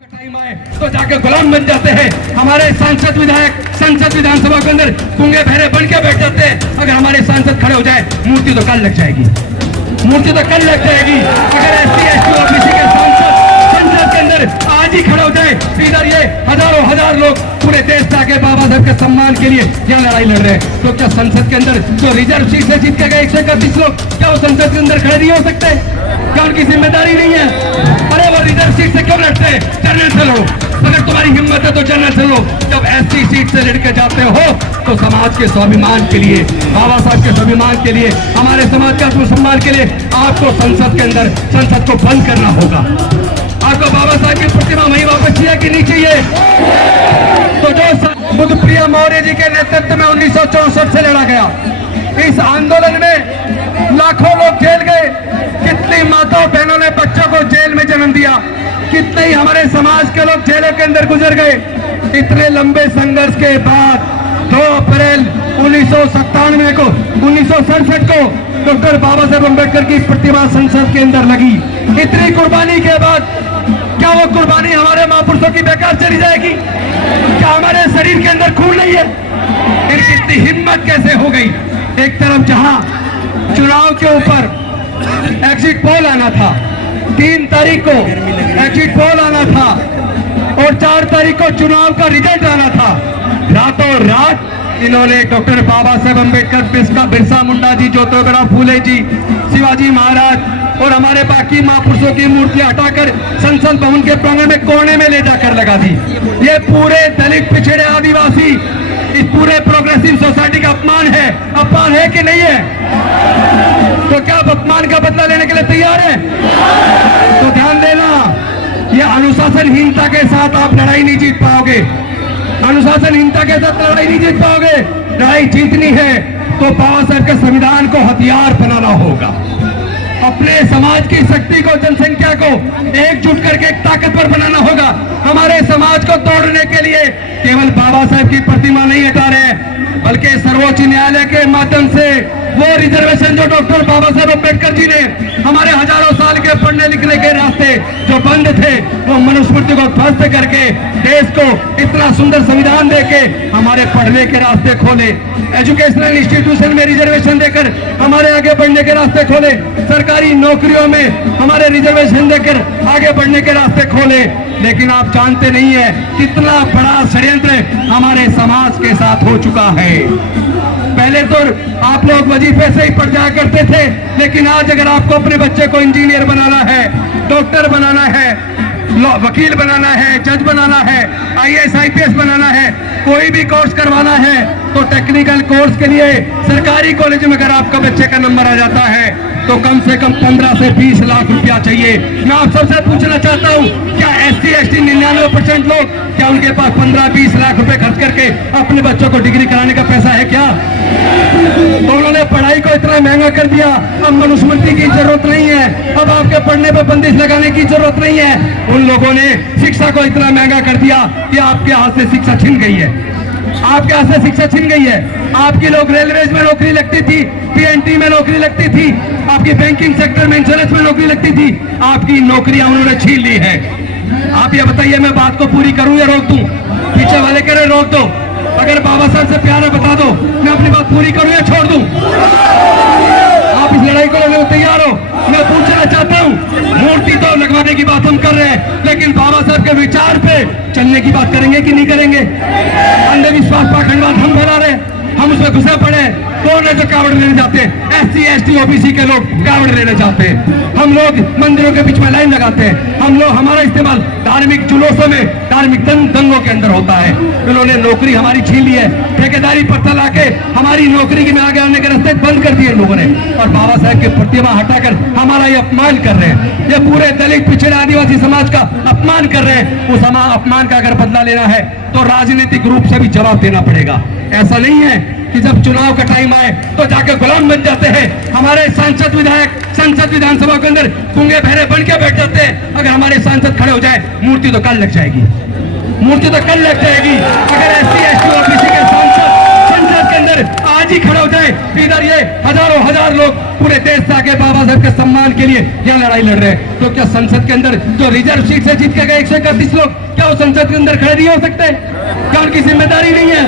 Time आए तो जाके गुलाम बन जाते हैं। हमारे सांसद विधायक संसद विधानसभा के अंदर गूंगे बहरे बन के बैठ जाते हैं। अगर हमारे सांसद खड़े हो जाए मूर्ति तो कल लग जाएगी, मूर्ति तो कल लग जाएगी। अगर SC/ST OBC के सांसद संसद के अंदर आज ही खड़े हो जाए तो इधर ये हजारों हजार लोग पूरे देश से आके बाबा साहब के सम्मान के लिए यहाँ लड़ाई लड़ रहे हैं। तो क्या संसद के अंदर जो रिजर्व सीट से जीत के गए 131 लोग, क्या वो संसद के अंदर खड़े नहीं हो सकते? क्या उनकी जिम्मेदारी नहीं है? अरे वो रिजर्व सीट से क्यों लड़ते हैं? जनरल से लड़ो। अगर तुम्हारी हिम्मत है तो जनरल से लो। जब SC सीट से लड़के जाते हो तो समाज के स्वाभिमान के लिए, बाबा साहब के स्वाभिमान के लिए, हमारे समाज के आत्मसम्मान के लिए आपको संसद के अंदर संसद को बंद करना होगा। आपको बाबा साहब की प्रतिमा वहीं वापस चाहिए कि नहीं चाहिए? तो जो बुद्धप्रिया मौर्य जी के नेतृत्व में 1964 से लड़ा गया, इस आंदोलन में लाखों लोग जेल गए, कितनी माताओं बहनों ने बच्चों को जेल में जन्म दिया, कितने ही हमारे समाज के लोग जेलों के अंदर गुजर गए। इतने लंबे संघर्ष के बाद 2 अप्रैल 1997 को 1967 को डॉक्टर बाबा साहेब अम्बेडकर की प्रतिमा संसद के अंदर लगी। इतनी कुर्बानी के बाद क्या वो कुर्बानी हमारे महापुरुषों की बेकार चली जाएगी? क्या हमारे शरीर के अंदर खून नहीं है? इतनी हिम्मत कैसे हो गई? एक तरफ जहां चुनाव के ऊपर एग्जिट पोल आना था, 3 तारीख को एग्जिट पोल आना था और 4 तारीख को चुनाव का रिजल्ट आना था, रातों रात इन्होंने डॉक्टर बाबा साहेब अम्बेडकर, बिरसा मुंडा जी, ज्योतिराव फूले जी, शिवाजी महाराज और हमारे बाकी महापुरुषों की मूर्तियां हटाकर संसद भवन के प्रांगण में कोने में ले जाकर लगा दी। ये पूरे दलित, पिछड़े, आदिवासी, इस पूरे प्रोग्रेसिव सोसाइटी का अपमान है कि नहीं है? तो क्या आप अपमान का बदला लेने के लिए तैयार है? तो ध्यान देना, ये अनुशासनहीनता के साथ आप लड़ाई नहीं जीत पाओगे। अनुशासनहीनता के साथ लड़ाई नहीं जीत पाओगे। लड़ाई जीतनी है तो बाबा साहब के संविधान को हथियार बनाना होगा। अपने समाज की शक्ति को, जनसंख्या को एकजुट करके एक ताकतवर बनाना होगा। हमारे समाज को तोड़ने के लिए केवल बाबा साहब की प्रतिमा नहीं हटा रहे, बल्कि सर्वोच्च न्यायालय के माध्यम से वो रिजर्वेशन जो डॉक्टर बाबा साहब अम्बेडकर जी ने हमारे हजारों साल के पढ़ने लिखने के रास्ते जो बंद थे, वो मनुस्मृति को ध्वस्त करके देश को इतना सुंदर संविधान देके हमारे पढ़ने के रास्ते खोले, एजुकेशनल इंस्टीट्यूशन में रिजर्वेशन देकर हमारे आगे बढ़ने के रास्ते खोले, सरकारी नौकरियों में हमारे रिजर्वेशन देकर आगे बढ़ने के रास्ते खोले। लेकिन आप जानते नहीं है कितना बड़ा षड्यंत्र हमारे समाज के साथ हो चुका है। पहले तो आप लोग वजीफे से ही पढ़ जाया करते थे, लेकिन आज अगर आपको अपने बच्चे को इंजीनियर बनाना है, डॉक्टर बनाना है, वकील बनाना है, जज बनाना है, IAS IPS बनाना है, कोई भी कोर्स करवाना है, तो टेक्निकल कोर्स के लिए सरकारी कॉलेज में अगर आपका बच्चे का नंबर आ जाता है तो कम से कम 15 से 20 लाख रुपया चाहिए। मैं आप सबसे पूछना चाहता हूँ, क्या SC/ST 99% लोग, क्या उनके पास 15-20 लाख रुपए खर्च करके अपने बच्चों को डिग्री कराने का पैसा है क्या? तो उन्होंने पढ़ाई को इतना महंगा कर दिया, अब मनुस्मृति की जरूरत नहीं है, अब आपके पढ़ने पर बंदिश लगाने की जरूरत नहीं है। उन लोगों ने शिक्षा को इतना महंगा कर दिया कि आपके हाथ से शिक्षा छिन गई है, आपके हाथ से शिक्षा छिन गई है। आपकी लोग रेलवेज में नौकरी लगती थी, PNT में नौकरी लगती थी, आपकी बैंकिंग सेक्टर में, इंश्योरेंस में नौकरी लगती थी, आपकी नौकरियां उन्होंने छीन ली है। आप ये बताइए, मैं बात को पूरी करूं या रोक दूं? पीछे वाले कह रहे रोक दो। अगर बाबा साहब से प्यार है बता दो, मैं अपनी बात पूरी करूं या छोड़ दूं? आप इस लड़ाई को लड़ने को तैयार हो? मैं पूछना चाहता हूं, मूर्ति तो लगवाने की बात हम कर रहे हैं, लेकिन बाबा साहब के विचार पे चलने की बात करेंगे कि नहीं करेंगे? अंधविश्वास, पाखंडवाद हम फैला रहे हैं, हम उसमें घुसे पड़े। कौन है जो कावड़ लेने जाते हैं? SC/ST OBC के लोग कावड़ लेने जाते हैं। हम लोग मंदिरों के बीच में लाइन लगाते हैं। हम लोग, हमारा इस्तेमाल धार्मिक जुलूसों में, धार्मिक दंगों के अंदर होता है। उन्होंने नौकरी हमारी छीन ली है, ठेकेदारी पत्ता लाके हमारी नौकरी के में आगे आने के रास्ते बंद कर दिए लोगों ने, और बाबा साहब की प्रतिमा हटाकर हमारा ये अपमान कर रहे हैं। ये पूरे दलित, पिछड़े, आदिवासी समाज का अपमान कर रहे हैं। उस अपमान का अगर बदला लेना है तो राजनीतिक रूप से भी जवाब देना पड़ेगा। ऐसा नहीं है कि जब चुनाव का टाइम आए तो जाके गुलाम बन जाते हैं। हमारे सांसद विधायक संसद विधानसभा के अंदर गूंगे बहरे बन के बैठ जाते हैं। अगर हमारे सांसद खड़े हो जाए मूर्ति तो कल लग जाएगी, मूर्ति तो कल लग जाएगी। अगर SC/ST OBC के सांसद संसद के अंदर अंदर आज ही खड़ा हो जाए। इधर ये हजारों हजार लोग पूरे देश से आके बाबा साहब के सम्मान के लिए यहाँ लड़ाई लड़ रहे हैं। तो क्या संसद के अंदर जो रिजर्व सीट से जीत के गए 131 लोग, क्या वो संसद के अंदर खड़े नहीं हो सकते? क्या उनकी जिम्मेदारी नहीं है?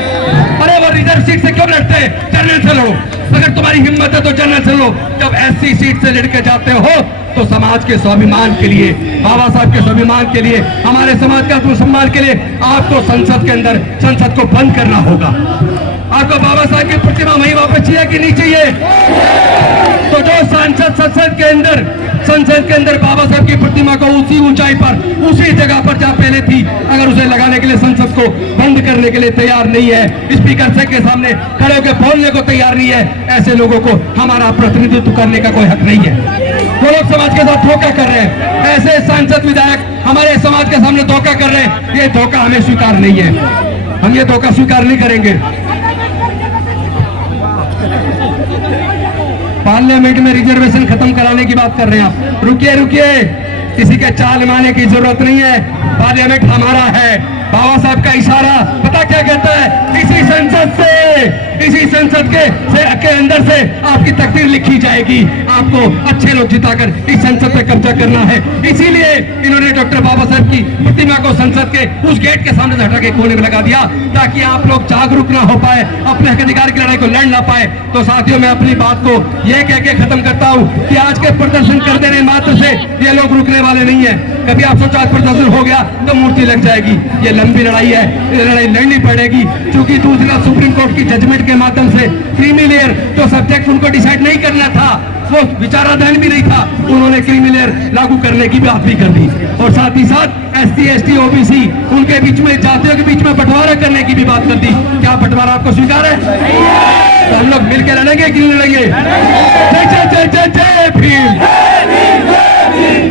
अरे वो रिजर्व सीट से क्यों लड़ते हैं? जनरल से लड़ो। अगर तुम्हारी हिम्मत है तो जनरल से लड़ो। जब एससी सीट से लड़के जाते हो तो समाज के स्वाभिमान के लिए, बाबा साहब के स्वाभिमान के लिए, हमारे समाज का आत्मसम्मान के लिए आपको संसद के अंदर संसद को बंद करना होगा। आपको बाबा साहब की प्रतिमा वहीं वापस चाहिए कि नहीं चाहिए? तो जो सांसद संसद के अंदर बाबा साहब की प्रतिमा को उसी ऊंचाई पर, उसी जगह पर जहां पहले थी, अगर उसे लगाने के लिए संसद को बंद करने के लिए तैयार नहीं है, स्पीकर साहब के सामने खड़े होकर बोलने को तैयार नहीं है, ऐसे लोगों को हमारा प्रतिनिधित्व करने का कोई हक नहीं है। वो लोग समाज के साथ धोखा कर रहे हैं। ऐसे सांसद विधायक हमारे समाज के सामने धोखा कर रहे हैं। ये धोखा हमें स्वीकार नहीं है, हम ये धोखा स्वीकार नहीं करेंगे। पार्लियामेंट में रिजर्वेशन खत्म कराने की बात कर रहे हैं आप। रुकिए, किसी के चाल मारने की जरूरत नहीं है। पार्लियामेंट हमारा है। बाबा साहब का इशारा पता क्या कहता है? इसी संसद के अंदर से आपकी तकदीर लिखी जाएगी। आपको अच्छे लोग जिताकर इस संसद पे कब्जा करना है। इसीलिए इन्होंने डॉक्टर बाबा साहब की प्रतिमा को संसद के उस गेट के सामने से हटा के कोने में लगा दिया, ताकि आप लोग जागरूक ना हो पाए, अपने हक अधिकार की लड़ाई को लड़ ना पाए। तो साथियों, मैं अपनी बात को यह कह के खत्म करता हूँ कि आज के प्रदर्शन कर देने मात्र से ये लोग रुकने वाले नहीं है। कभी आप सोचा प्रदर्शन हो गया तो मूर्ति लग जाएगी। ये लंबी लड़ाई है, ये लड़ाई लड़नी पड़ेगी, क्योंकि दूसरा सुप्रीम कोर्ट की जजमेंट के माध्यम से क्रीमी लेयर जो सब्जेक्ट उनको डिसाइड नहीं करना था, वो विचाराधीन भी नहीं था, उन्होंने क्रीमी लेयर लागू करने की बात भी कर दी। और साथ ही साथ एससी, एसटी, ओबीसी उनके बीच में, जातियों के बीच में बंटवारा करने की भी बात कर दी। क्या बंटवारा आपको स्वीकार है? तो हम लोग मिलकर लड़ेंगे कि नहीं लड़ेंगे? जय जय जय जय जय भीम,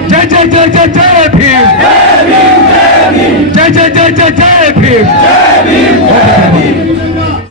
जय जय जय जय जय भीम, जय जय जय जय जय भीम।